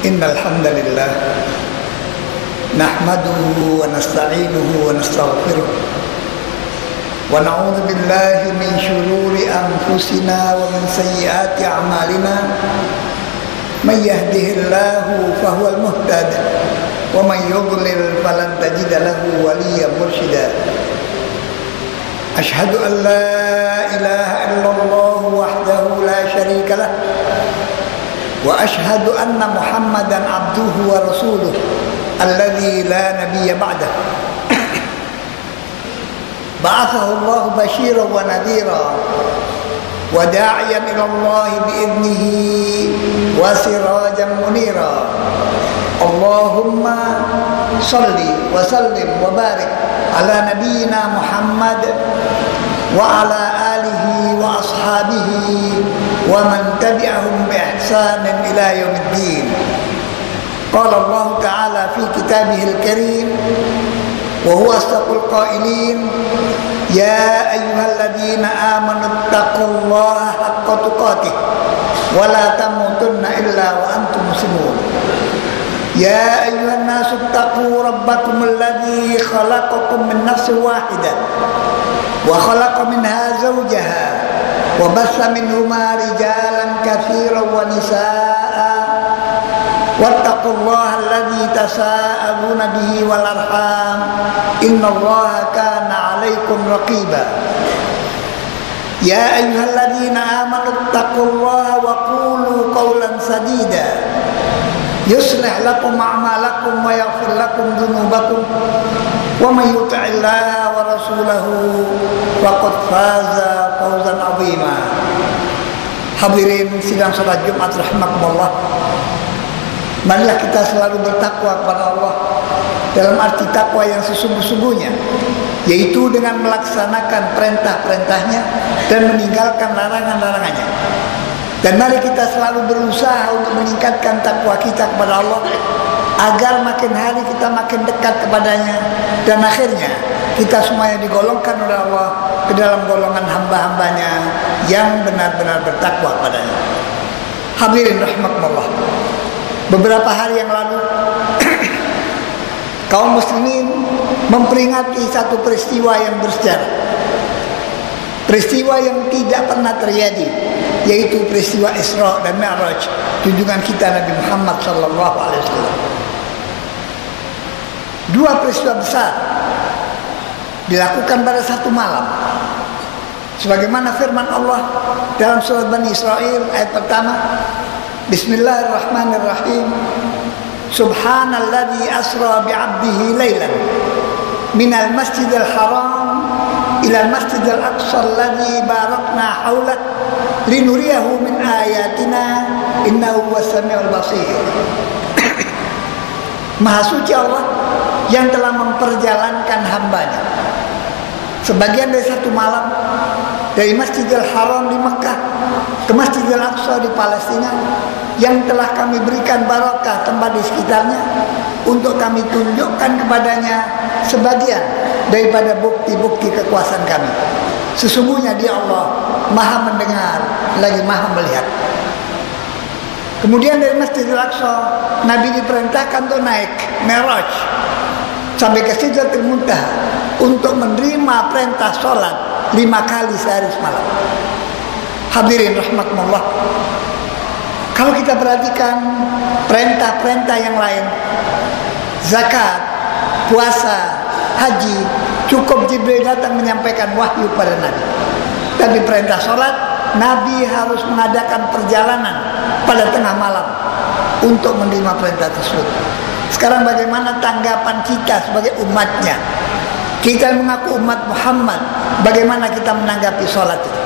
Innal hamdalillah nahmaduhu wa nasta'inuhu wa nastaghfiruh wa na'udzu billahi min shururi anfusina wa min sayyiati a'malina may yahdihillahu fahuwal muhtad wa may yudlil falan tajida lahu waliyyan mursyida. Ashhadu an la ilaha illallah wahdahu la syarika lah wa ashhadu anna Muhammadan abduhu wa rasuluh alladzi la nabiyya ba'dah. Ba'athahu Allah basyiran wa nadhira wa da'iyan ila Allah bi'idnihi wa sirajan munira. Allahumma shalli wa sallim wa barik ala nabiyyina Muhammad wa ala alihi wa ashabihi wa man tabi'ahum bi ihsanin ila yaumiddin. Qala Allah Ta'ala fi kitabihil karim wa huwa asdaqul qailin, ya ayyuhalladzina amanu taqullaha haqqa tuqatih wa la tamutunna illa wa antum muslimun. Ya ayyuhan nasu taqu rabbakumul ladzi khalaqakum min nafsin wahidah wa khalaqa minha zawjaha wa bassa minhuma rijalan katsiran wa nisaa'a wattaqullaha alladzi tasaaluna bihi wal arham innallaha kana 'alaikum raqiba. Ya ayyuhalladzina amanu taqullaha wa qulu qawlan sadida yuslih lakum a'malakum wa yaghfir lakum dhunubakum wa may yuti'illaha wa rasulahu faqad faza fawzan 'azima. Hadirin sidang salat Jumat rahimakumullah, marilah kita selalu bertakwa kepada Allah dalam arti takwa yang sesungguh-sungguhnya, yaitu dengan melaksanakan perintah-perintahnya dan meninggalkan larangan-larangannya. Dan mari kita selalu berusaha untuk meningkatkan takwa kita kepada Allah agar makin hari kita makin dekat kepadanya dan akhirnya kita semuanya digolongkan oleh Allah ke dalam golongan hamba-hambanya yang benar-benar bertakwa kepadanya. Hadirin rahimakumullah, beberapa hari yang lalu kaum muslimin memperingati satu peristiwa yang bersejarah, peristiwa yang tidak pernah terjadi, yaitu peristiwa Isra dan Mi'raj junjungan kita Nabi Muhammad sallallahu alaihi wasallam. Dua peristiwa besar dilakukan pada satu malam, sebagaimana firman Allah dalam surat Bani Israil ayat pertama, Bismillahirrahmanirrahim. Subhanalladzi asra bi'abdihi lailan minal masjidil haram ilal masjidil aqsa alladzi barakna haulah linuriyahu min ayatina innahu was-sami'ul basir. Maha suci Allah yang telah memperjalankan hambanya sebagian dari satu malam dari Masjidil Haram di Mekah ke Masjidil Aqsa di Palestina, yang telah kami berikan barakah tempat di sekitarnya untuk kami tunjukkan kepadanya sebagian daripada bukti-bukti kekuasaan kami. Sesungguhnya Dia Allah Maha mendengar lagi Maha melihat. Kemudian dari Masjidil Aqsa Nabi diperintahkan untuk naik Mi'raj sampai ke Sidratul Muntaha untuk menerima perintah sholat 5 kali sehari semalam. Hadirin rahimakumullah, kalau kita perhatikan perintah-perintah yang lain, zakat, puasa, haji, cukup Jibril datang menyampaikan wahyu pada Nabi. Tapi perintah sholat, Nabi harus mengadakan perjalanan pada tengah malam untuk menerima perintah tersebut. Sekarang bagaimana tanggapan kita sebagai umatnya? Kita mengaku umat Muhammad, bagaimana kita menanggapi sholat itu?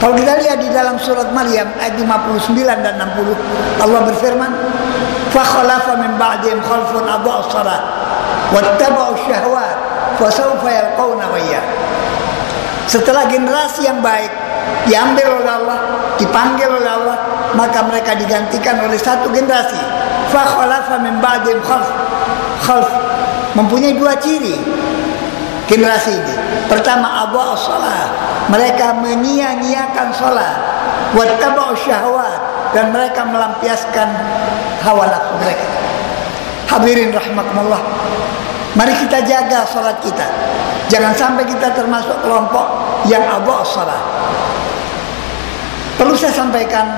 Kalau kita lihat di dalam surat Maryam ayat 59 dan 60, Allah berfirman, "Fa khalafa min ba'dihim khalfun adha'us shalah wattaba'us syahwat fa sawfa yalqawna ghayya." Setelah generasi yang baik diambil oleh Allah, dipanggil oleh Allah, maka mereka digantikan oleh satu generasi. Fa khalafa min ba'dihim khalf mempunyai dua ciri generasi ini. Pertama, adha'us shalah, mereka menyia-nyiakan salat, wattaba'us syahwat, dan mereka melampiaskan hawa nafsu mereka. Hadirin rahimakumullah, mari kita jaga salat kita. Jangan sampai kita termasuk kelompok yang adha' salat. Perlu saya sampaikan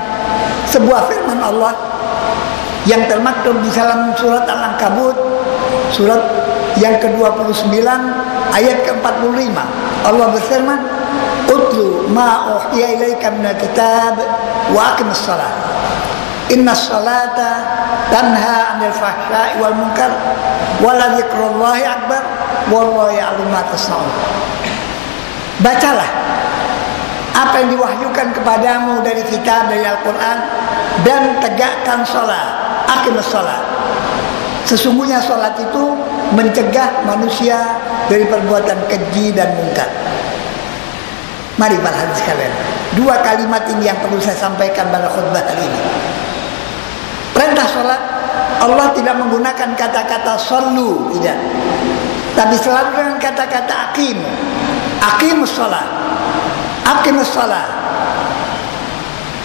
sebuah firman Allah yang termaktub di dalam surat Al-Ankabut, surat yang ke-29 ayat ke-45. Allah berfirman, "Utlu ma uhiya ilaika minal kitab wa aqimis shalah. Innas salata tanha 'anil fahsya'i wal munkar wa la dzikrullahi akbar wallahu ya'lamu ma tasna'un." Bacalah apa yang diwahyukan kepadamu dari kitab, dari Al-Quran, dan tegakkan sholat, aqimus sholat. Sesungguhnya sholat itu mencegah manusia dari perbuatan keji dan mungkar. Mari para hadirin sekalian, dua kalimat ini yang perlu saya sampaikan pada khutbah hari ini. Perintah sholat, Allah tidak menggunakan kata-kata shollu, tidak, tapi selalu dengan kata-kata aqimu. Aqimus sholat, aqimus sholat.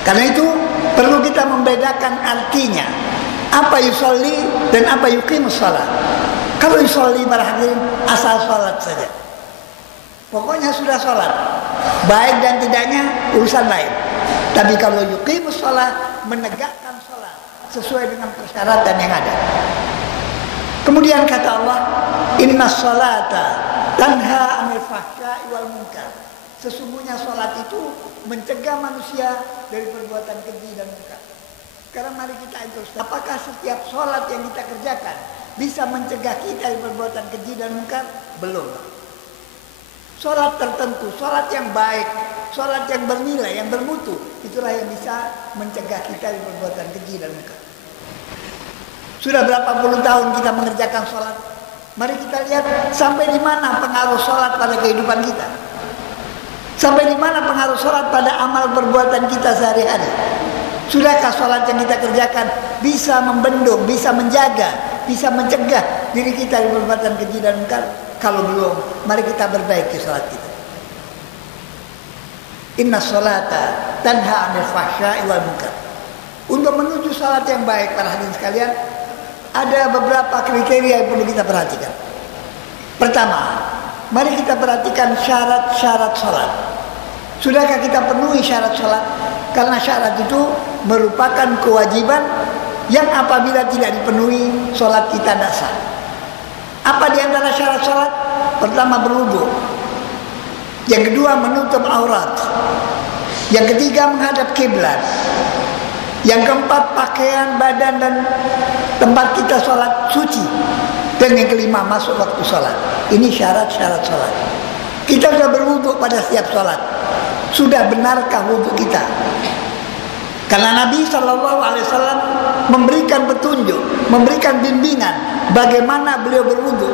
Karena itu perlu kita membedakan artinya, apa yusolli dan apa yuqimus sholat. Kalau yusolli para hadirin asal sholat saja, pokoknya sudah sholat, baik dan tidaknya urusan lain. Tapi kalau yuqimus sholat, menegakkan sholat sesuai dengan persyaratan yang ada. Kemudian kata Allah, innas sholata tanha 'anil fahsya'i wal munkar. Sesungguhnya sholat itu mencegah manusia dari perbuatan keji dan munkar. Sekarang mari kita introspeksi, apakah setiap sholat yang kita kerjakan bisa mencegah kita dari perbuatan keji dan munkar? Belum. Sholat tertentu, sholat yang baik, sholat yang bernilai, yang bermutu, itulah yang bisa mencegah kita dari perbuatan keji dan munkar. Sudah berapa puluh tahun kita mengerjakan sholat. Mari kita lihat sampai di mana pengaruh sholat pada kehidupan kita. Sampai di mana pengaruh sholat pada amal perbuatan kita sehari-hari. Sudahkah sholat yang kita kerjakan bisa membendung, bisa menjaga, bisa mencegah diri kita dari perbuatan keji dan munkar? Kalau belum, mari kita perbaiki sholat kita. Inna sholata tanha 'anil fahsya'i wal munkar. Untuk menuju sholat yang baik para hadirin sekalian, ada beberapa kriteria yang perlu kita perhatikan. Pertama, mari kita perhatikan syarat-syarat sholat. Sudahkah kita penuhi syarat sholat? Karena syarat itu merupakan kewajiban yang apabila tidak dipenuhi, sholat kita tidak sah. Apa di antara syarat sholat? Pertama, berwudu. Yang kedua, menutup aurat. Yang ketiga, menghadap kiblat. Yang keempat, pakaian, badan, dan tempat kita sholat suci. Dan yang kelima, masuk waktu sholat. Ini syarat-syarat sholat. Kita sudah berwudu pada setiap sholat. Sudah benarkah wudu kita? Karena Nabi SAW memberikan petunjuk, memberikan bimbingan bagaimana beliau berwudu.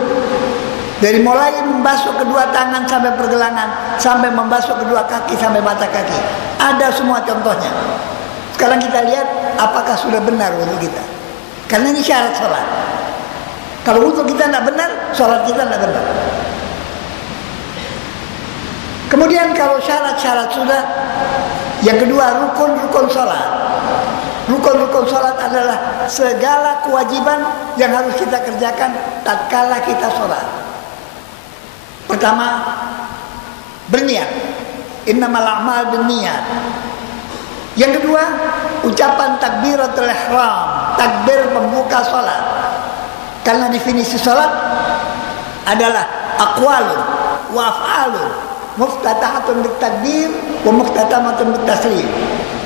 Dari mulai membasuh kedua tangan sampai pergelangan, sampai membasuh kedua kaki sampai mata kaki. Ada semua contohnya. Sekarang kita lihat apakah sudah benar wudu kita. Karena ini syarat sholat. Kalau wudu kita tidak benar, sholat kita tidak benar. Kemudian kalau syarat-syarat sudah, yang kedua, rukun-rukun sholat. Rukun-rukun sholat adalah segala kewajiban yang harus kita kerjakan tatkala kita sholat. Pertama, berniat. Innamal a'mal binniyat. Yang kedua, ucapan takbiratul ihram, takbir pembuka sholat. Karena definisi sholat adalah aqwalun wa af'alun muftatahatun bitakbir wa muftatamatun bitaslim.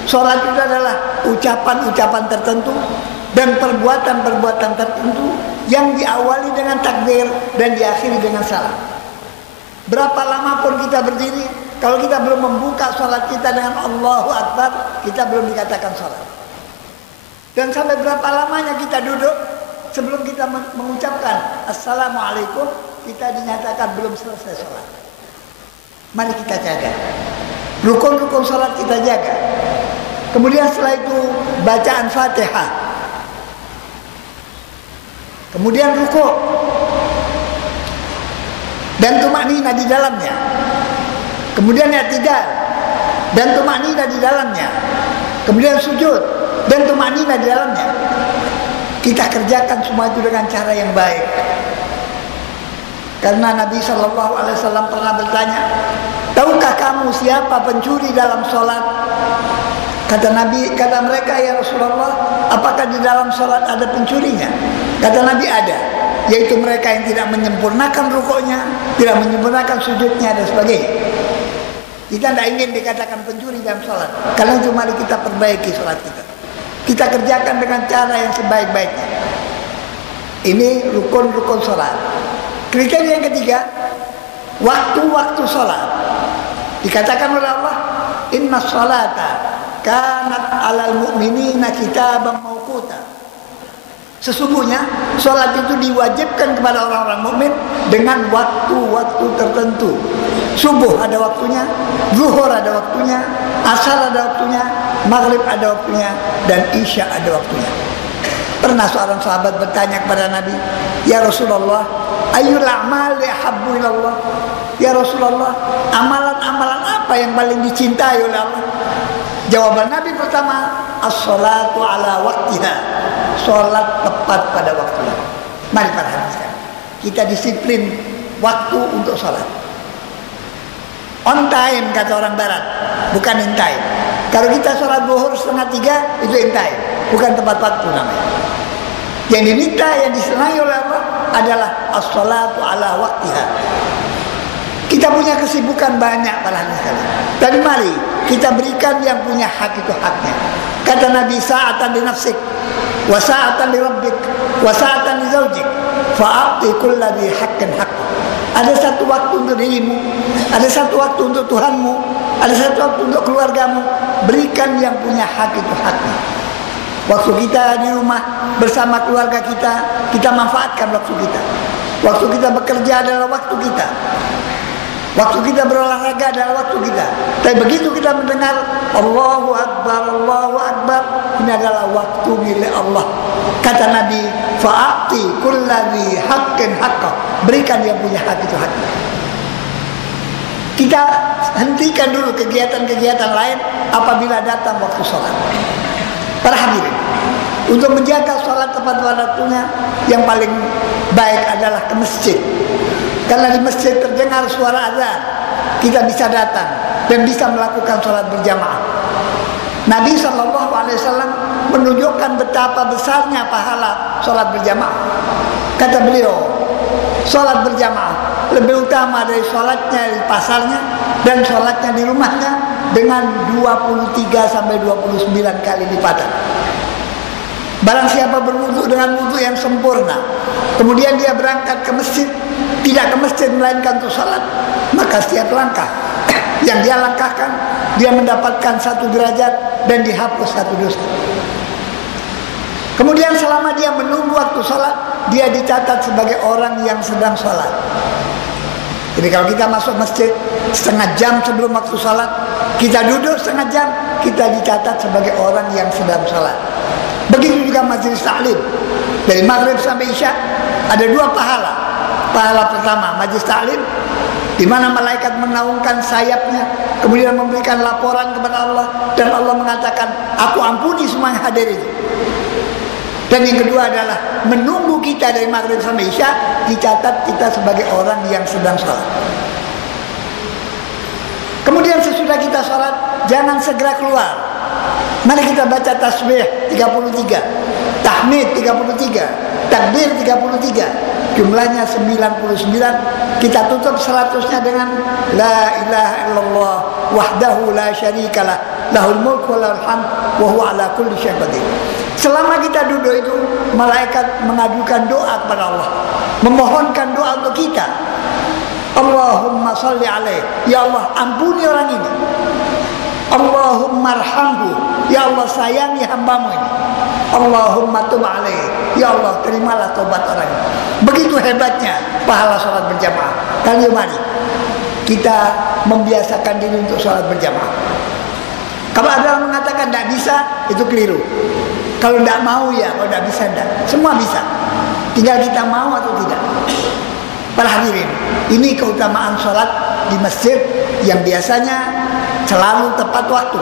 Sholat itu adalah ucapan-ucapan tertentu dan perbuatan-perbuatan tertentu yang diawali dengan takbir dan diakhiri dengan salam. Berapa lama pun kita berdiri, kalau kita belum membuka sholat kita dengan Allahu Akbar, kita belum dikatakan sholat. Dan sampai berapa lamanya kita duduk sebelum kita mengucapkan Assalamualaikum, kita dinyatakan belum selesai sholat. Mari kita jaga rukun-rukun sholat, kita jaga. Kemudian setelah itu bacaan Fatihah, kemudian rukuk dan tumakninah di dalamnya, kemudian i'tidal dan tumakninah di dalamnya, kemudian sujud dan tumakninah di dalamnya. kita kerjakan semua itu dengan cara yang baik. Karena Nabi SAW pernah bertanya, tahukah kamu siapa pencuri dalam sholat? Kata mereka, ya Rasulullah, apakah di dalam sholat ada pencurinya? Kata Nabi, ada, yaitu mereka yang tidak menyempurnakan rukuknya, tidak menyempurnakan sujudnya dan sebagainya. Kita tidak ingin dikatakan pencuri dalam sholat, karena itu mari kita perbaiki sholat kita. Kita kerjakan dengan cara yang sebaik-baiknya. Ini rukun-rukun sholat. Kriteria yang ketiga, waktu-waktu sholat. Dikatakan oleh Allah, inna sholata kanat alal mu'minina kitaban mauquta. Sesungguhnya sholat itu diwajibkan kepada orang-orang mukmin dengan waktu-waktu tertentu. Subuh ada waktunya, zuhur ada waktunya, asar ada waktunya, maghrib ada waktunya, dan isya ada waktunya. Pernah seorang sahabat bertanya kepada Nabi, ya Rasulullah, ayyul a'mal yahabbu ilallah? Ya Rasulullah, amalan-amalan apa yang paling dicintai oleh Allah? Jawaban Nabi pertama, as-salatu ala waktiha, sholat tepat pada waktunya. Mari para hadirin, kita disiplin waktu untuk sholat. On time kata orang barat, bukan in time. Kalau kita sholat zuhur 2:30 itu in time, bukan tepat waktu namanya. Yang diminta, yang disenangi oleh Allah adalah as-salatu ala waktiha. Kita punya kesibukan banyak para hadirin. Dan mari kita berikan yang punya hak itu haknya. Kata Nabi, sa'atan li nafsik, wa sa'atan li rabbik, wa sa'atan li zawjik, fa'ati kulla dhi haqqin haqq. Ada satu waktu untuk dirimu, ada satu waktu untuk Tuhanmu, ada satu waktu untuk keluargamu. Berikan yang punya hak itu haknya. Waktu kita di rumah bersama keluarga kita manfaatkan waktu kita. Waktu kita bekerja adalah waktu kita. Waktu kita berolahraga adalah waktu kita. Tapi begitu kita mendengar Allahu Akbar, Allahu Akbar, ini adalah waktu milik Allah. Kata Nabi, fa'ati kulladhi haqqin haqqah. Berikan yang punya hak itu haknya. Kita hentikan dulu kegiatan-kegiatan lain apabila datang waktu sholat. Para hadirin, untuk menjaga sholat tepat waktunya, yang paling baik adalah ke masjid. Karena di masjid terdengar suara azan, kita bisa datang dan bisa melakukan sholat berjamaah. Nabi SAW menunjukkan betapa besarnya pahala sholat berjamaah. Kata beliau, sholat berjamaah lebih utama dari sholatnya di pasarnya dan sholatnya di rumahnya dengan 23 sampai 29 kali lipatan. Barang siapa berwudu dengan wudu yang sempurna, kemudian dia berangkat ke masjid, tidak ke masjid melainkan untuk sholat, maka setiap langkah yang dia langkahkan, dia mendapatkan 1 derajat dan dihapus 1 dosa. Kemudian selama dia menunggu waktu sholat, dia dicatat sebagai orang yang sedang sholat. Jadi kalau kita masuk masjid setengah jam sebelum waktu sholat, kita duduk setengah jam, kita dicatat sebagai orang yang sedang sholat. Begitu juga majelis taklim, dari maghrib sampai isya ada 2 pahala. Pahala pertama majelis taklim, di mana malaikat menaungkan sayapnya, kemudian memberikan laporan kepada Allah, dan Allah mengatakan, aku ampuni semua yang hadir itu. Dan yang kedua adalah menunggu kita dari maghrib sampai isya, dicatat kita sebagai orang yang sedang sholat. Kemudian sesudah kita sholat, jangan segera keluar. Mari kita baca tasbih 33, tahmid 33, takbir 33, jumlahnya 99. Kita tutup 100-nya dengan la ilaha illallah wahdahu la syarikalah, lahul mulku wa lahul hamd wa huwa ala kulli syai'in qadir. Selama kita duduk itu, malaikat mengadukan doa kepada Allah, memohonkan doa untuk kita. Allahumma sholli alaih, ya Allah ampuni orang ini. Allahumma arhamhu, ya Allah sayangi hambamu ini. Allahumma tub alaih, ya Allah terimalah tobat orang ini. Begitu hebatnya pahala sholat berjamaah. Kali mari kita membiasakan diri untuk sholat berjamaah. Kalau ada orang mengatakan tidak bisa, itu keliru. Kalau tidak mau ya, kalau tidak bisa tidak. Semua bisa. Tinggal kita mau atau tidak. Para hadirin, ini keutamaan sholat di masjid yang biasanya selalu tepat waktu.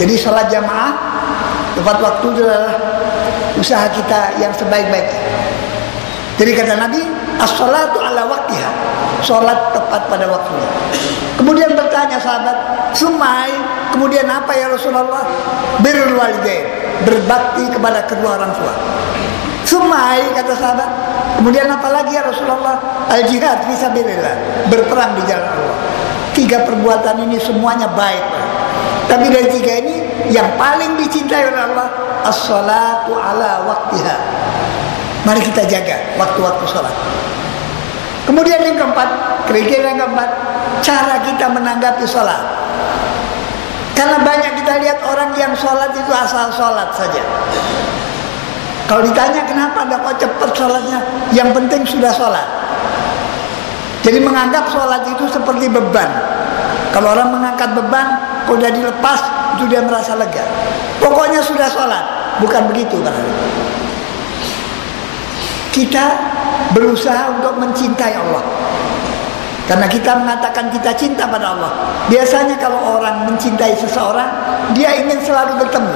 Jadi sholat jamaah tepat waktu itu adalah usaha kita yang sebaik-baiknya. Jadi kata Nabi, as-salatu ala waqtiha, salat tepat pada waktunya. Kemudian bertanya sahabat, "Sumai, kemudian apa ya Rasulullah?" "Birrul walidain," berbakti kepada kedua orang tua. "Sumai," kata sahabat, "kemudian apa lagi ya Rasulullah?" "Al-jihad fisabilillah," berperang di jalan Allah. 3 perbuatan ini semuanya baik, Pak. Tapi dari 3 ini yang paling dicintai oleh Allah, as-salatu ala waqtiha. Mari kita jaga waktu-waktu salat. Kemudian yang keempat, kriteria yang keempat, cara kita menanggapi salat. Karena banyak kita lihat orang yang salat itu asal salat saja. Kalau ditanya kenapa anda kok cepat salatnya, yang penting sudah salat. Jadi menganggap salat itu seperti beban. Kalau orang mengangkat beban, kalau sudah dilepas, itu dia merasa lega. Pokoknya sudah salat. Bukan begitu, Pak. Kita berusaha untuk mencintai Allah. Karena kita mengatakan kita cinta pada Allah. Biasanya kalau orang mencintai seseorang, dia ingin selalu bertemu.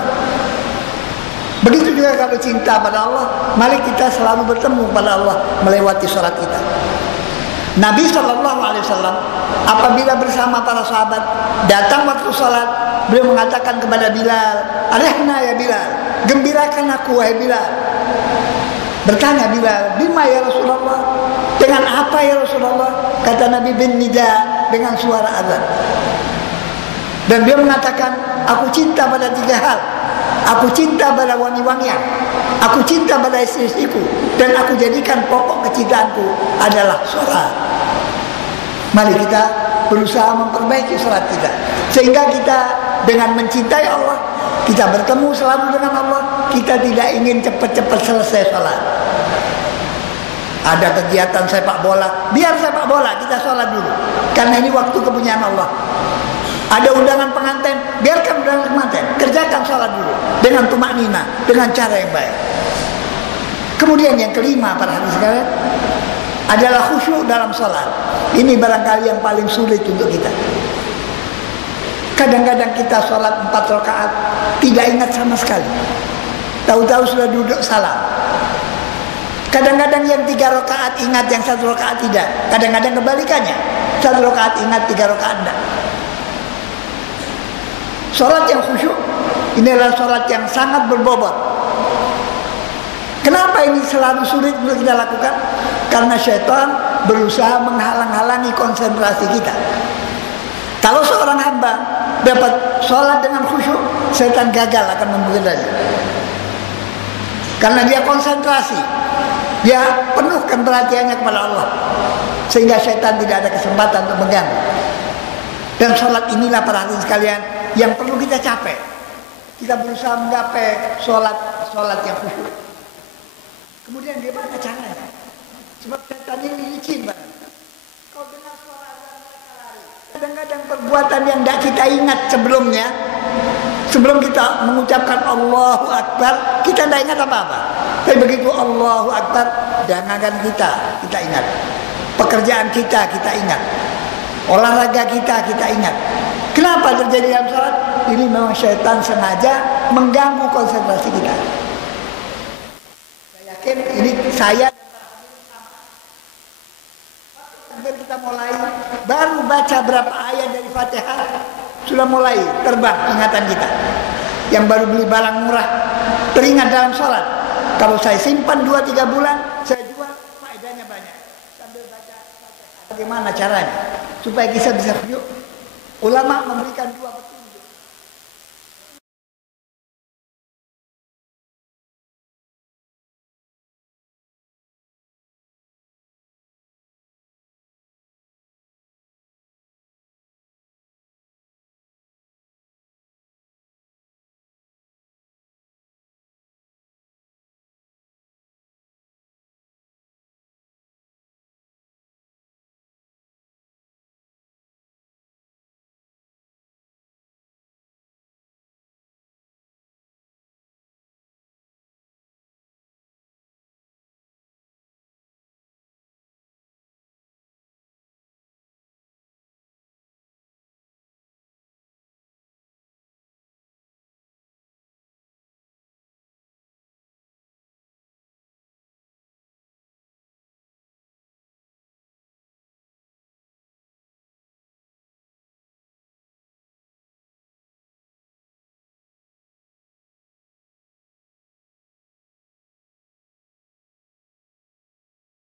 Begitu juga kalau cinta pada Allah, mari kita selalu bertemu pada Allah melewati salat kita. Nabi SAW apabila bersama para sahabat datang waktu salat, beliau mengatakan kepada Bilal, "Arihna ya Bilal, gembirakan aku wahai Bilal." Bertanya Bilal, "Bima ya Rasulullah?" "Dengan apa ya Rasulullah?" Kata Nabi, "bin nida," dengan suara azan. Dan dia mengatakan, "Aku cinta pada 3 hal. Aku cinta pada wangi-wangian, aku cinta pada istri-istriku, dan aku jadikan pokok kecintaanku adalah sholat." Mari kita berusaha memperbaiki sholat kita, sehingga kita dengan mencintai Allah, kita bertemu selalu dengan Allah, kita tidak ingin cepat-cepat selesai sholat. Ada kegiatan sepak bola, biar sepak bola, kita sholat dulu, karena ini waktu kepunyaan Allah. Ada undangan pengantin, biarkan undangan pengantin, kerjakan sholat dulu dengan tumak nina, dengan cara yang baik. Kemudian yang kelima, para hadirin sekalian, adalah khusyuk dalam sholat. Ini barangkali yang paling sulit untuk kita. Kadang-kadang kita sholat 4 rakaat tidak ingat sama sekali, tahu-tahu sudah duduk salam. Kadang-kadang yang 3 rakaat ingat, yang 1 rakaat tidak. Kadang-kadang kebalikannya, 1 rakaat ingat, 3 rakaat tidak. Sholat yang khusyuk ini adalah sholat yang sangat berbobot. Kenapa ini selalu sulit untuk kita lakukan? Karena syaitan berusaha menghalang-halangi konsentrasi kita. Kalau seorang hamba dapat sholat dengan khusyuk, syaitan gagal akan membukanya. Karena dia konsentrasi, dia penuhkan perhatiannya kepada Allah, sehingga syaitan tidak ada kesempatan untuk mengganggu. Dan sholat inilah para hadirin sekalian yang perlu kita capai. Kita berusaha menggapai sholat yang khusyuk. Kemudian gimana caranya? Sebab syaitan ini licin banget. Kau dengar suara azan mereka lari. Kadang-kadang perbuatan yang tidak kita ingat sebelumnya, sebelum kita mengucapkan Allahu Akbar, kita tidak ingat apa-apa. Tapi begitu Allahu Akbar, dagangan kita ingat. Pekerjaan kita ingat. Olahraga kita ingat. Kenapa terjadi dalam sholat? Ini memang syaitan sengaja mengganggu konsentrasi kita. Saya yakin ini saya dan kita mulai baru baca berapa ayat dari Fatihah sudah mulai terbang ingatan kita. Yang baru beli barang murah teringat dalam sholat. Kalau saya simpan 2-3 bulan, saya jual, faedahnya banyak. Sambil baca Fatihah. Bagaimana caranya supaya kita bisa khusyuk? Ulama memberikan 2 petunjuk.